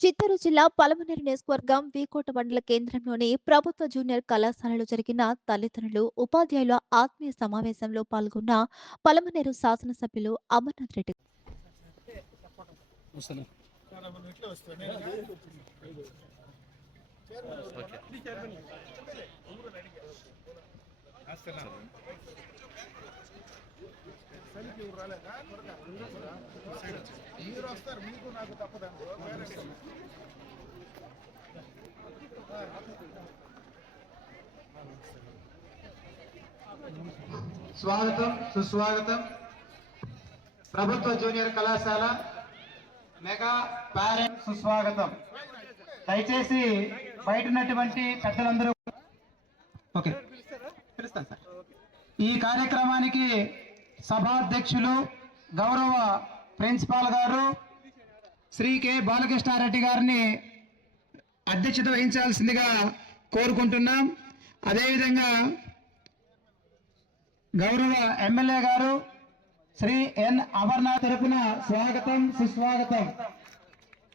చిత్తూరు జిల్లా పలమనేరు నియోజకవర్గం వీకోట మండల కేంద్రంలోని ప్రభుత్వ జూనియర్ కళాశాలలో జరిగిన తల్లిదండ్రులు ఉపాధ్యాయుల ఆత్మీయ సమావేశంలో పాల్గొన్న పలమనేరు శాసనసభ్యులు అమర్నాథ్ రెడ్డి. వస్తున్నా మీరు వస్తారు మీకు నాకు తప్పదండి స్వాగతం సుస్వాగతం. ప్రభుత్వ జూనియర్ కళాశాల మెగా పేరెంట్ సుస్వాగతం. దయచేసి బయట ఉన్నటువంటి పెద్దలందరూ ఓకే. పిలుస్తాను సార్. ఈ కార్యక్రమానికి సభాధ్యక్షులు గౌరవ ప్రిన్సిపాల్ గారు శ్రీ కె బాలకృష్ణారెడ్డి గారిని అధ్యక్షత వహించాల్సిందిగా కోరుకుంటున్నాం. అదేవిధంగా గౌరవ ఎమ్మెల్యే గారు శ్రీ ఎన్ అమర్నాథ్ తరపున స్వాగతం సుస్వాగతం.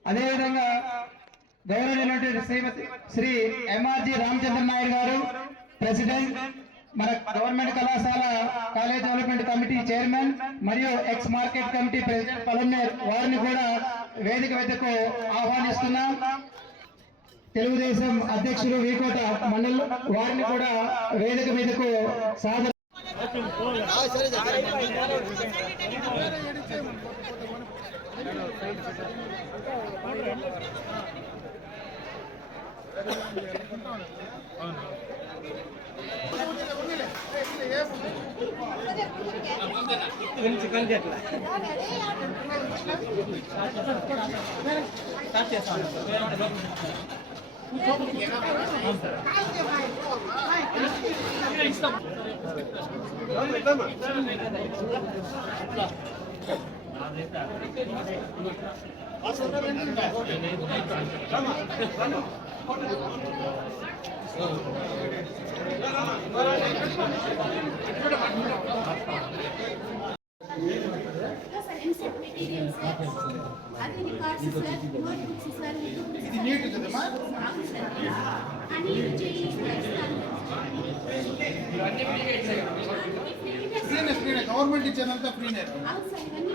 అదేవిధంగా గౌరవనీయులైనటువంటి శ్రీమతి శ్రీ ఎంఆర్జి రామచంద్ర నాయుడు గారు ప్రెసిడెంట్ మన గవర్నమెంట్ కళాశాల కాలేజ్ డెవలప్మెంట్ కమిటీ చైర్మన్ మరియు ex market committee president Palamaner వారిని కూడా వేదిక వద్దకు ఆహ్వానిస్తున్నాం. తెలుగుదేశం అధ్యక్షులు వీకోట మండల్ వారిని కూడా వేదిక మీదకు సాదర అవును ఎంసెట్ మెటీరియల్ సార్ ఇది నీట్ కదమ్మా ఫ్రీనే ఫ్రీనే. గవర్నమెంట్ ఇచ్చేదంతా ఫ్రీనే. అవును సార్ ఇవన్నీ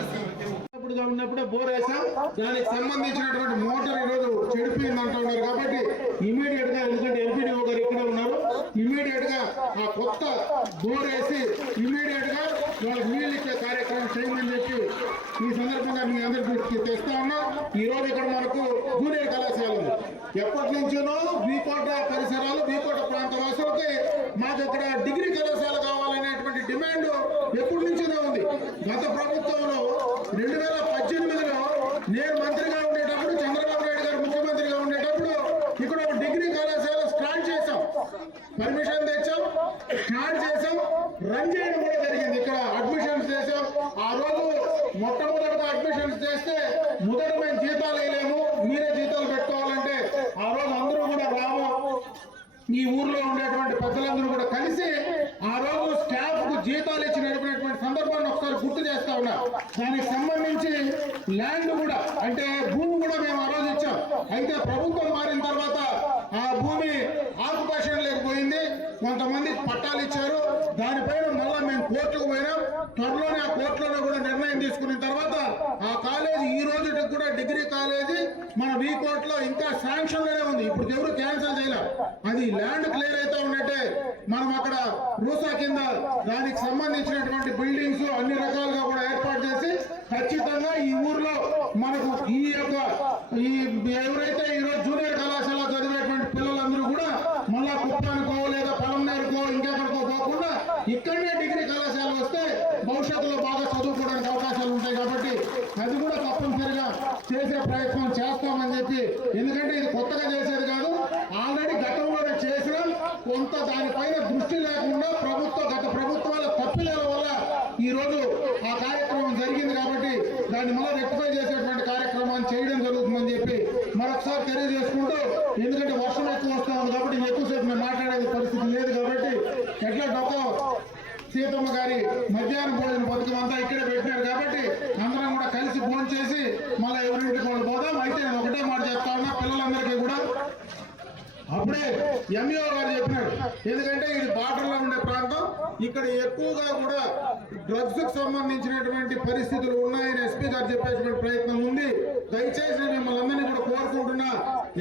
కోర్స్ ఉన్నప్పుడే బోర్ వేసాం దానికి సంబంధించినటువంటి మోటార్ ఈరోజు చెడిపోయింది అంటున్నారు కాబట్టి ఇమీడియట్గా ఎందుకంటే ఎంపీడీఓ గారు ఇక్కడ ఉన్నారు. ఇమీడియట్గా ఆ కొత్త బోర్ వేసి ఇమీడియట్గా వాళ్ళకి నీళ్ళు ఇచ్చే కార్యక్రమం చేయమని చెప్పి ఈ సందర్భంగా మీ అందరికీ తెస్తా ఉన్నా. ఈ రోజు ఇక్కడ మనకు జూనియర్ కళాశాల ఉంది. ఎప్పటి నుంచోనో బీకోట పరిసరాలు బీకోట ప్రాంత వాసులకి మాకు ఇక్కడ డిగ్రీ కళాశాల కావాలనేటువంటి డిమాండ్ ఎప్పటి నుంచోనే ఉంది. గత ప్రభుత్వంలో నేను మంత్రిగా ఉండేటప్పుడు చంద్రబాబు నాయుడు గారు ముఖ్యమంత్రిగా ఉండేటప్పుడు ఇక్కడ ఒక డిగ్రీ కళాశాల స్టార్ట్ చేసాం పర్మిషన్ తెచ్చాం స్టార్ట్ చేసాం రన్ చేయడం కూడా జరిగింది. ఇక్కడ అడ్మిషన్స్ చేసాం ఆ రోజు మొట్టమొదటిగా అడ్మిషన్స్ చేస్తే మొదట మేము జీతాలు వేయలేము మీరే జీతాలు పెట్టుకోవాలంటే ఆ రోజు అందరూ కూడా రాము ఈ ఊర్లో ఉండేటువంటి పెద్దలందరూ కూడా కలిసి ఆ రోజు స్టాఫ్కు జీతాలు ఇచ్చి నడిపినటువంటి సందర్భాన్ని ఒకసారి గుర్తు చేస్తా ఉన్నా. దానికి సంబంధించి ల్యాండ్ కూడా అంటే భూమి కూడా మేము ఆ రోజు ఇచ్చాం. అయితే ప్రభుత్వం మారిన తర్వాత ఆ భూమి ఆకుపేషన్ లేదు. కొంతమంది పట్టాలు ఇచ్చారు. దానిపైన మళ్ళా మేము కోర్టుకు పోయినాం. త్వరలోనే ఆ కోర్టులోనే కూడా నిర్ణయం తీసుకున్న తర్వాత ఆ కాలేజీ ఈ రోజుకి కూడా డిగ్రీ కాలేజీ మన వీ కోర్టులో ఇంకా శాంక్షన్లోనే ఉంది. ఇప్పుడు ఎవరు క్యాన్సిల్ చేయలేం. అది ల్యాండ్ క్లియర్ అయితే ఉన్నట్టే. మనం అక్కడ రూసా కింద దానికి సంబంధించినటువంటి బిల్డింగ్స్ అన్ని రకాలుగా కూడా ఏర్పాటు చేసి ఖచ్చితంగా ఈ ఊర్లో మనకు ఈ యొక్క ఈ ఎవరైతే ఈ రోజు జూనియర్ కళాశాల చదివేటువంటి పిల్లలందరూ కూడా మళ్ళా కుప్పానికో లేదా పొలంనేరుకో ఇంకెక్కడికో పోకుండా ఇక్కడనే డిగ్రీ కళాశాల వస్తే భవిష్యత్తులో బాగా చదువుకోవడానికి అవకాశాలు ఉంటాయి కాబట్టి అది కూడా తప్పనిసరిగా చేసే ప్రయత్నం చేస్తామని చెప్పి ఎందుకంటే ఇది కొత్తగా చేసేది కాదు. ఆల్రెడీ గతంలోనే చేసినా. కొంత దానిపైన దృష్టి లేకుండా ప్రభుత్వ గత ప్రభుత్వాల తప్పిదాల వల్ల ఈ రోజు ఆ కార్యక్రమం జరిగింది కాబట్టి దాన్ని మళ్ళీ రెక్టిఫై చేసేటువంటి కార్యక్రమాన్ని చేయడం జరుగుతుందని చెప్పి మరొకసారి తెలియజేసుకుంటూ ఎందుకంటే వర్షం ఎక్కువ వస్తా ఉంది కాబట్టి ఎక్కువసేపు మేము మాట్లాడే పరిస్థితి లేదు కాబట్టి ఎట్లా డొక్క సీతమ్మ గారి మధ్యాహ్నం భోజన పథకం అంతా ఇక్కడే పెట్టినారు కాబట్టి అందరం కూడా కలిసి ఫోన్ చేసి మళ్ళీ ఎవరింటికి వాళ్ళు పోదాం. అయితే నేను ఒకటే మాట చెప్తా ఉన్నా పిల్లలందరికీ కూడా అప్పుడే ఎంఈఓ గారు చెప్పినారు. ఎందుకంటే ఇది బార్డర్లో ఉండే ప్రాంతం. ఇక్కడ ఎక్కువగా కూడా డ్రగ్స్కి సంబంధించినటువంటి పరిస్థితులు ఉన్నాయని ఎస్పీ గారు చెప్పేటువంటి ప్రయత్నం ఉంది. దయచేసి మిమ్మల్ని అందరినీ కూడా కోరుకుంటున్నా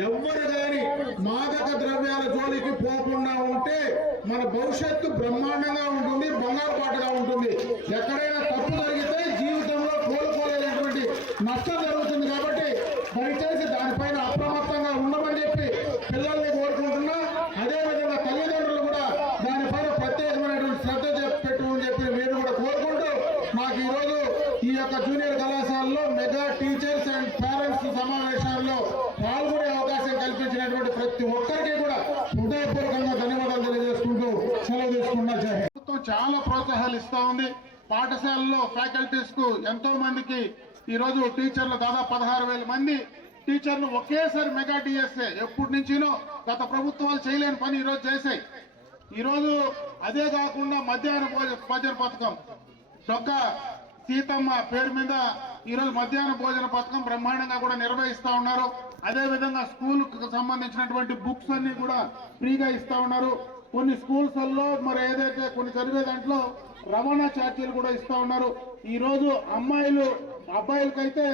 ఎవ్వరు కానీ మాదక ద్రవ్యాల జోలికి పోకుండా ఉంటే మన భవిష్యత్తు బ్రహ్మాండంగా ఉంటుంది బంగారు పాటగా ఉంటుంది. ఎక్కడైనా తప్పు జరిగితే జీవితంలో కోలుకోలేనటువంటి నష్టం జరుగుతుంది కాబట్టి దయచేసి దానిపైన అప్రమత్తంగా ఉండమని చెప్పి పిల్లల్ని కోరుకుంటున్నా అదే విధంగా తల్లిదండ్రులు కూడా దానిపైన ప్రత్యేకమైనటువంటి శ్రద్ధ చెప్- పెట్టమని చెప్పి నేను కూడా కోరుకుంటూ నాకు ఈ రోజు ఈ యొక్క జూనియర్ కళాశాలలో మెగా టీచర్స్ అండ్ పేరెంట్స్ సమావేశాల్లో పాల్గొనే అవకాశం కల్పించినటువంటి ప్రతి ఒక్కరికి కూడా హృదయపూర్వకంగా ధన్యవాదాలు తెలియజేసుకుంటూ సెలవు తీసుకున్నా జై హింద్. ప్రభుత్వం చాలా ప్రోత్సాహాలు ఇస్తా ఉంది పాఠశాలలో ఫ్యాకల్టీస్కు ఎంతో మందికి ఈ రోజు టీచర్లు దాదాపు పదహారు వేల మంది టీచర్లు ఒకేసారి మెగా డిఎస్ఏ ఎప్పటి నుంచినో గత ప్రభుత్వాలు చేయలేని పని ఈరోజు రోజు చేశాయి. ఈ రోజు అదే కాకుండా మధ్యాహ్న భోజన భోజన పథకం. డొక్క సీతమ్మ పేరు మీద ఈ రోజు మధ్యాహ్న భోజన పథకం బ్రహ్మాండంగా కూడా నిర్వహిస్తా ఉన్నారు. అదే విధంగా స్కూల్కు సంబంధించినటువంటి బుక్స్ అన్ని కూడా ఫ్రీగా ఇస్తా ఉన్నారు. కొన్ని స్కూల్స్లో మరి ఏదైతే కొన్ని చదివే దాంట్లో రవాణా ఛార్జీలు కూడా ఇస్తా ఉన్నారు. ఈ రోజు అమ్మాయిలు అబ్బాయిలకైతే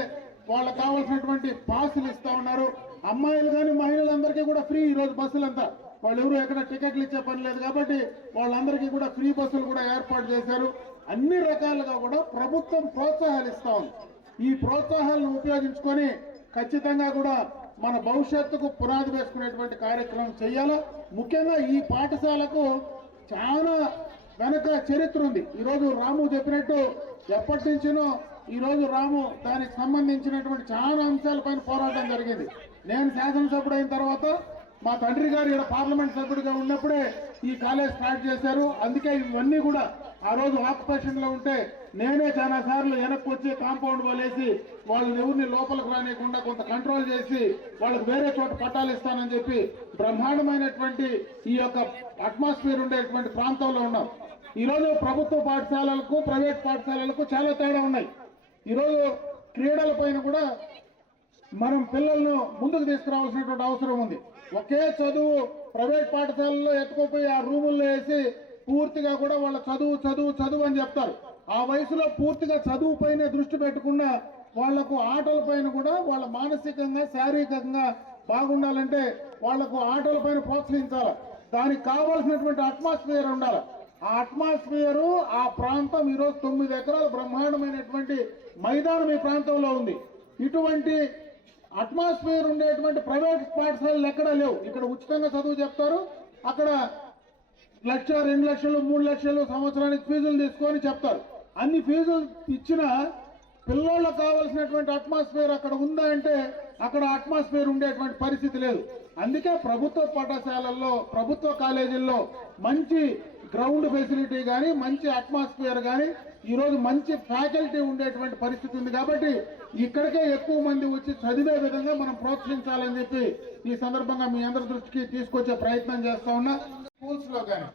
వాళ్ళకి కావాల్సినటువంటి పాసులు ఇస్తా ఉన్నారు. అమ్మాయిలు కానీ మహిళలందరికీ కూడా ఫ్రీ ఈ రోజు బస్సులంతా. వాళ్ళు ఎవరు ఎక్కడ టికెట్లు ఇచ్చే పని లేదు కాబట్టి వాళ్ళందరికీ కూడా ఫ్రీ బస్సులు కూడా ఏర్పాటు చేశారు. అన్ని రకాలుగా కూడా ప్రభుత్వం ప్రోత్సాహాలు ఇస్తా ఉంది. ఈ ప్రోత్సాహాలను ఉపయోగించుకొని ఖచ్చితంగా కూడా మన భవిష్యత్తుకు పునాది వేసుకునేటువంటి కార్యక్రమం చేయాలా? ముఖ్యంగా ఈ పాఠశాలకు చాలా వెనక చరిత్ర ఉంది. ఈరోజు రాము చెప్పినట్టు ఎప్పటి నుంచినో ఈరోజు రాము దానికి సంబంధించినటువంటి చాలా అంశాలపైన పోరాటం జరిగింది. నేను శాసనసభ్యుడు అయిన తర్వాత మా తండ్రి గారు ఇక్కడ పార్లమెంట్ సభ్యుడిగా ఉన్నప్పుడే ఈ కాలేజ్ స్టార్ట్ చేశారు. అందుకే ఇవన్నీ కూడా ఆ రోజు ఆక్యుపేషన్లో ఉంటే నేనే చాలా సార్లు వెనక్కి వచ్చి కాంపౌండ్ వలేసి వాళ్ళని ఎవరిని లోపలికి రానియకుండా కొంత కంట్రోల్ చేసి వాళ్ళకి వేరే చోట పట్టాలు ఇస్తానని చెప్పి బ్రహ్మాండమైనటువంటి ఈ యొక్క అట్మాస్ఫియర్ ఉండేటువంటి ప్రాంతంలో ఉన్నాం. ఈరోజు ప్రభుత్వ పాఠశాలలకు ప్రైవేట్ పాఠశాలలకు చాలా తేడా ఉన్నాయి. ఈరోజు క్రీడల పైన కూడా మనం పిల్లలను ముందుకు తీసుకురావాల్సినటువంటి అవసరం ఉంది. ఒకే చదువు ప్రైవేట్ పాఠశాలలో ఎత్తుకుపోయి ఆ రూముల్లో వేసి పూర్తిగా కూడా వాళ్ళ చదువు చదువు చదువు అని చెప్తారు. ఆ వయసులో పూర్తిగా చదువు పైన దృష్టి పెట్టకుండా వాళ్ళకు ఆటల పైన కూడా వాళ్ళ మానసికంగా శారీరకంగా బాగుండాలంటే వాళ్ళకు ఆటల పైన ప్రోత్సహించాలి. దానికి కావాల్సినటువంటి అట్మాస్ఫియర్ ఉండాలి. ఆ అట్మాస్ఫియర్ ఆ ప్రాంతం ఈరోజు తొమ్మిది ఎకరాల బ్రహ్మాండమైనటువంటి మైదానం ఈ ప్రాంతంలో ఉంది. ఇటువంటి అట్మాస్ఫియర్ ఉండేటువంటి ప్రైవేట్ పాఠశాలలు ఎక్కడా లేవు. ఇక్కడ ఉచితంగా చదువు చెప్తారు. అక్కడ లక్ష రెండు లక్షలు మూడు లక్షలు సంవత్సరానికి ఫీజులు తీసుకొని చెప్తారు. అన్ని ఫీజులు ఇచ్చిన పిల్లోళ్ళకు కావాల్సినటువంటి అట్మాస్ఫియర్ అక్కడ ఉందా అంటే అక్కడ అట్మాస్ఫియర్ ఉండేటువంటి పరిస్థితి లేదు. అందుకే ప్రభుత్వ పాఠశాలల్లో ప్రభుత్వ కాలేజీల్లో మంచి గ్రౌండ్ ఫెసిలిటీ కానీ మంచి అట్మాస్ఫియర్ కానీ ఈరోజు మంచి ఫ్యాకల్టీ ఉండేటువంటి పరిస్థితి ఉంది కాబట్టి ఇక్కడికే ఎక్కువ మంది వచ్చి చదివే విధంగా మనం ప్రోత్సహించాలని చెప్పి ఈ సందర్భంగా మీ అందరి దృష్టికి తీసుకొచ్చే ప్రయత్నం చేస్తా ఉన్నా. స్కూల్స్లో కానీ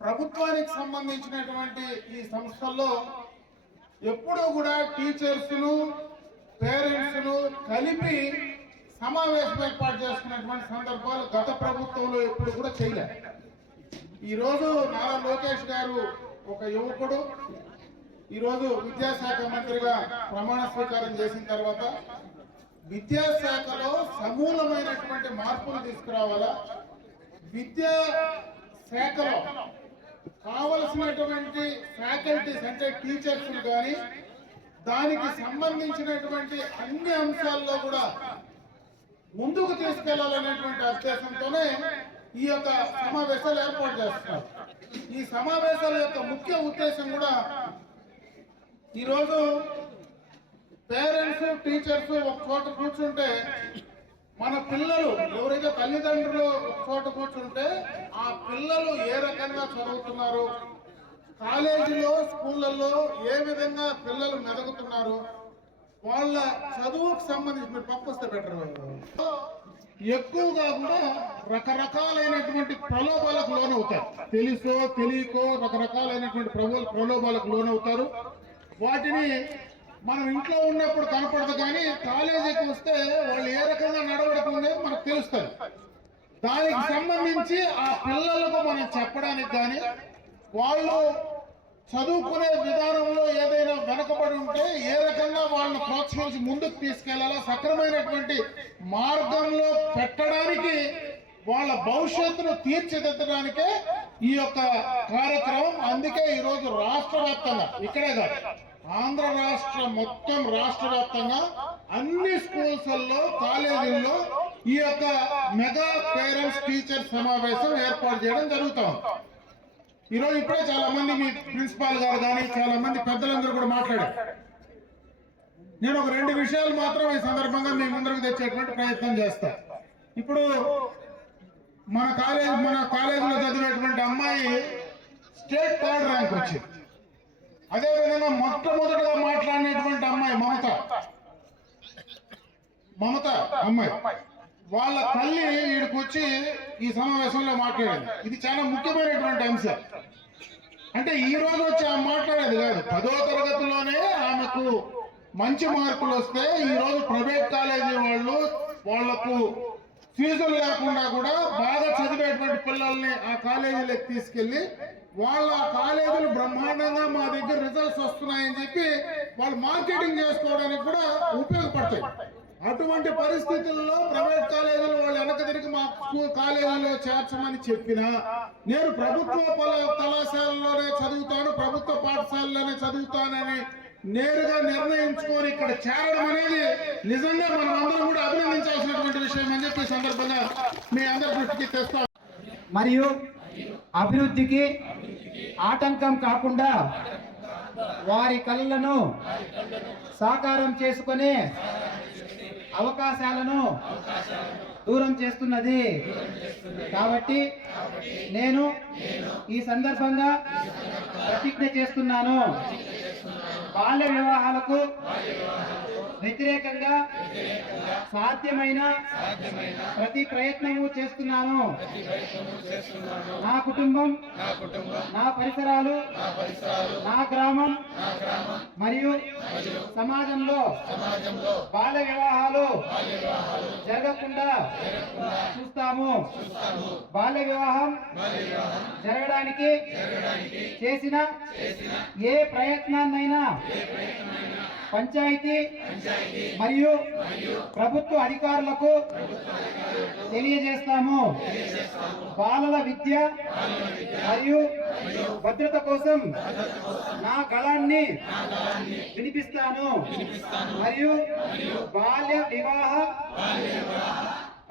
ప్రభుత్వానికి సంబంధించినటువంటి ఈ సంస్థల్లో ఎప్పుడూ కూడా టీచర్స్ను పేరెంట్స్ను కలిపి సమావేశం ఏర్పాటు చేసుకున్నటువంటి సందర్భాలు గత ప్రభుత్వంలో ఎప్పుడు కూడా చేయలేదు ఈ రోజు నారా లోకేష్ గారు ఒక యువకుడు. ఈరోజు విద్యాశాఖ మంత్రిగా ప్రమాణ స్వీకారం చేసిన తర్వాత విద్యాశాఖలో సమూలమైనటువంటి మార్పులు తీసుకురావాలా? విద్యా శాఖలో కావలసినటువంటి ఫ్యాకల్టీస్ అంటే టీచర్స్ కానీ దానికి సంబంధించినటువంటి అన్ని అంశాల్లో కూడా ముందుకు తీసుకెళ్ళాలనేటువంటి ఉద్దేశంతోనే ఈ యొక్క సమావేశాలు ఏర్పాటు చేస్తున్నారు. ఈ సమావేశాల యొక్క ముఖ్య ఉద్దేశం కూడా ఈరోజు పేరెంట్స్ టీచర్స్ ఒక చోట కూర్చుంటే మన పిల్లలు ఎవరైతే తల్లిదండ్రులు ఒక చోట కూర్చుంటే ఆ పిల్లలు ఏ రకంగా చదువుతున్నారు? కాలేజీలో స్కూళ్ళల్లో ఏ విధంగా పిల్లలు మెదగుతున్నారు? వాళ్ళ చదువుకు సంబంధించి మీరు పక్క వస్తే బెటర్ ఎక్కువగా కూడా రకరకాలైనటువంటి ప్రలోభాలకు లోనవుతారు. తెలుసో తెలియకో రకరకాలైనటువంటి ప్రబో ప్రలోభాలకు లోనవుతారు. వాటిని మనం ఇంట్లో ఉన్నప్పుడు కనపడదు కానీ కాలేజీకి వస్తే వాళ్ళు ఏ రకంగా నడవడుతుందో మనకు తెలుస్తుంది. దానికి సంబంధించి ఆ పిల్లలకు మనం చెప్పడానికి కానీ వాళ్ళు చదువుకునే విధానంలో ఏదైనా వెనకబడి ఉంటే ఏ రకంగా వాళ్ళని ప్రోత్సహించి ముందుకు తీసుకెళ్ళాలో సక్రమైనటువంటి మార్గంలో పెట్టడానికి వాళ్ళ భవిష్యత్తును తీర్చిదిద్దడానికే ఈ యొక్క కార్యక్రమం. అందుకే ఈరోజు రాష్ట్ర వ్యాప్తంగా ఇక్కడే కాదు ఆంధ్ర రాష్ట్ర మొత్తం రాష్ట్ర వ్యాప్తంగా అన్ని స్కూల్స్లో కాలేజీల్లో ఈ యొక్క మెగా పేరెంట్స్ టీచర్ సమావేశం ఏర్పాటు చేయడం జరుగుతాం ఈ రోజు ఇప్పుడే చాలా మంది మీ ప్రిన్సిపాల్ గారు కానీ చాలా మంది పెద్దలందరూ కూడా మాట్లాడారు. నేను ఒక రెండు విషయాలు మాత్రం ఈ సందర్భంగా మీ ముందరకు తెచ్చేటువంటి ప్రయత్నం చేస్తా. ఇప్పుడు మన కాలేజ్ మన కాలేజీలో చదివేటువంటి అమ్మాయి స్టేట్ థర్డ్ ర్యాంక్ వచ్చింది. అదేవిధంగా మొట్టమొదటిగా మాట్లాడినటువంటి అమ్మాయి మమత. మమత అమ్మాయి. వాళ్ళ తల్లి వీడికి వచ్చి ఈ సమావేశంలో మాట్లాడేది. ఇది చాలా ముఖ్యమైనటువంటి అంశం. అంటే ఈ రోజు వచ్చి ఆమె మాట్లాడేది కాదు. పదో తరగతిలోనే ఆమెకు మంచి మార్కులు వస్తే ఈ రోజు ప్రైవేట్ కాలేజీ వాళ్ళు వాళ్ళకు ఫీజులు లేకుండా కూడా బాగా చదివేటువంటి పిల్లల్ని ఆ కాలేజీలకు తీసుకెళ్ళి వాళ్ళ ఆ కాలేజీలు బ్రహ్మాండంగా మా దగ్గర రిజల్ట్స్ వస్తున్నాయని చెప్పి వాళ్ళు మార్కెటింగ్ చేసుకోవడానికి కూడా ఉపయోగపడతాయి. అటువంటి పరిస్థితుల్లో ప్రైవేట్ కాలేజీలు వాళ్ళు వెనక తిరిగి మా స్కూల్ కాలేజీలో చేర్చమని చెప్పినా నేను ప్రభుత్వ పల- కళాశాలలోనే చదువుతాను ప్రభుత్వ పాఠశాలలోనే చదువుతానని నేరుగా నిర్ణయించుకొని ఇక్కడ చేరడం అనేది నిజంగా మనం అందరం కూడా అభినందించాల్సినటువంటి విషయం అని చెప్పి సందర్భంగా మీ అందరి దృష్టికి తెస్తాం మరియు అభివృద్ధికి ఆటంకం కాకుండా వారి కళలను సాకారం చేసుకునే అవకాశాలను దూరం చేస్తున్నది. కాబట్టి నేను ఈ సందర్భంగా ప్రతిజ్ఞ చేస్తున్నాను. బాల్య వివాహాలకు వ్యతిరేకంగా సాధ్యమైన ప్రతి ప్రయత్నము చేస్తున్నాను. నా కుటుంబం నా పరిసరాలు నా గ్రామం మరియు సమాజంలో బాల్య వివాహాలు జరగకుండా చూస్తాము. బాల్య వివాహం జరగడానికి చేసిన ఏ ప్రయత్నాన్నైనా పంచాయతీ మరియు ప్రభుత్వ అధికారులకు తెలియజేస్తాము. బాలల విద్య మరియు భద్రత కోసం నా గళాన్ని వినిపిస్తాను. మరియు బాల్య వివాహ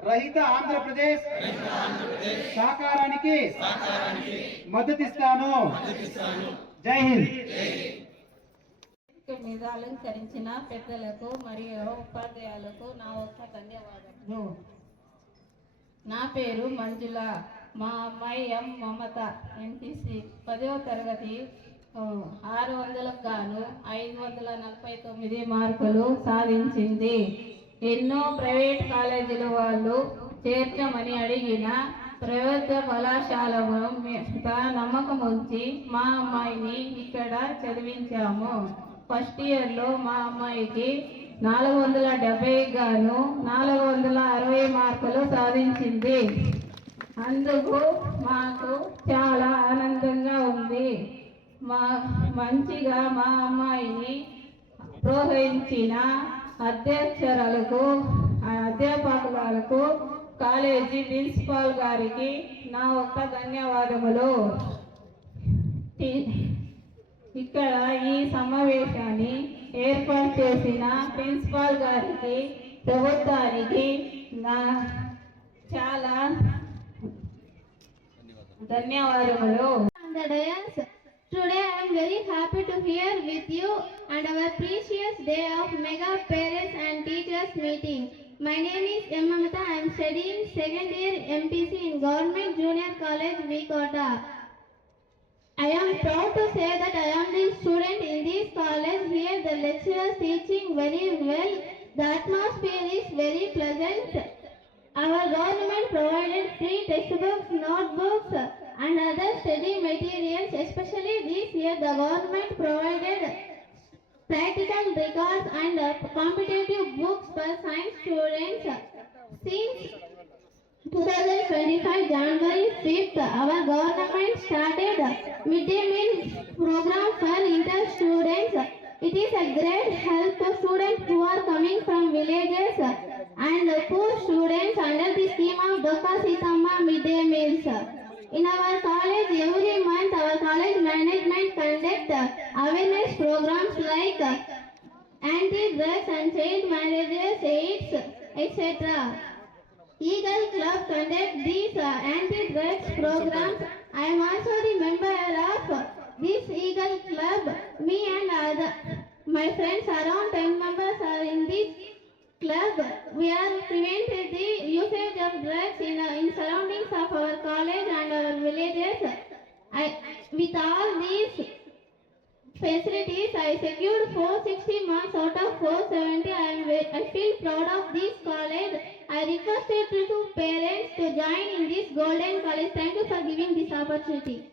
రహిత ఆంధ్రప్రదేశ్ సహకారానికి మద్దతిస్తాను. జై హింద్. మీద అలంకరించిన పెద్దలకు మరియు ఉపాధ్యాయులకు నా ఒక్క ధన్యవాదాలు నా పేరు మంజుల. మా అమ్మాయి ఎం. మమత ఎన్టీసీ. పదవ తరగతి ఆరు వందలకు గాను ఐదు వందల నలభై తొమ్మిది మార్కులు సాధించింది. ఎన్నో ప్రైవేట్ కాలేజీల వాళ్ళు చేర్చమని అడిగిన ప్రభుత్వ కళాశాలలో మీద నమ్మకం ఉంచి మా అమ్మాయిని ఇక్కడ చదివించాము. ఫస్ట్ ఇయర్లో మా అమ్మాయికి నాలుగు వందల డెబ్బై గాను నాలుగు వందల అరవై మార్కులు సాధించింది. అందుకు మాకు చాలా ఆనందంగా ఉంది. మా మంచిగా మా అమ్మాయిని ప్రోత్సహించిన అధ్యక్షురాలకు అధ్యాపకులకు కాలేజీ ప్రిన్సిపాల్ గారికి నా ఒక్క ధన్యవాదములు. ఇక్కడ ఈ సమావేశాన్ని ఏర్పాటు చేసిన ప్రిన్సిపాల్ గారికి ప్రభుత్వానికి నా చాలా ధన్యవాదములు. Today I'm day of mega parents and teachers meeting my second year government junior college V Kota I am proud to say that I am the student in this college. Here the lecturers teaching very well. The atmosphere is very pleasant. Our government provided free textbooks, notebooks and other study materials. Especially this year the government provided practical records and competitive books for science students. Since 2025 January 5th, our government started midday meal program for inter students. It is a great help to students who are coming from villages and poor students under the scheme of Doka Sitama midday meals. In our college, every month our college management conduct awareness programs like anti-drugs and child marriages, AIDS, etc. Eagle Club conduct these uh, anti-drugs programs. I am also the member of this Eagle Club. Me and other, my friends around 10 members are in this club. We are prevented the usage of drugs in, uh, in surroundings of our college and our villages. I, with all these facilities, I secured 460 marks out of 470. I, I feel proud of this college. I request to, to parents to join in this golden college. Thank you for giving this opportunity.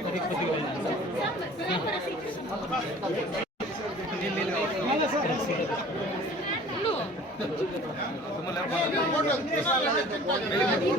No, no, no,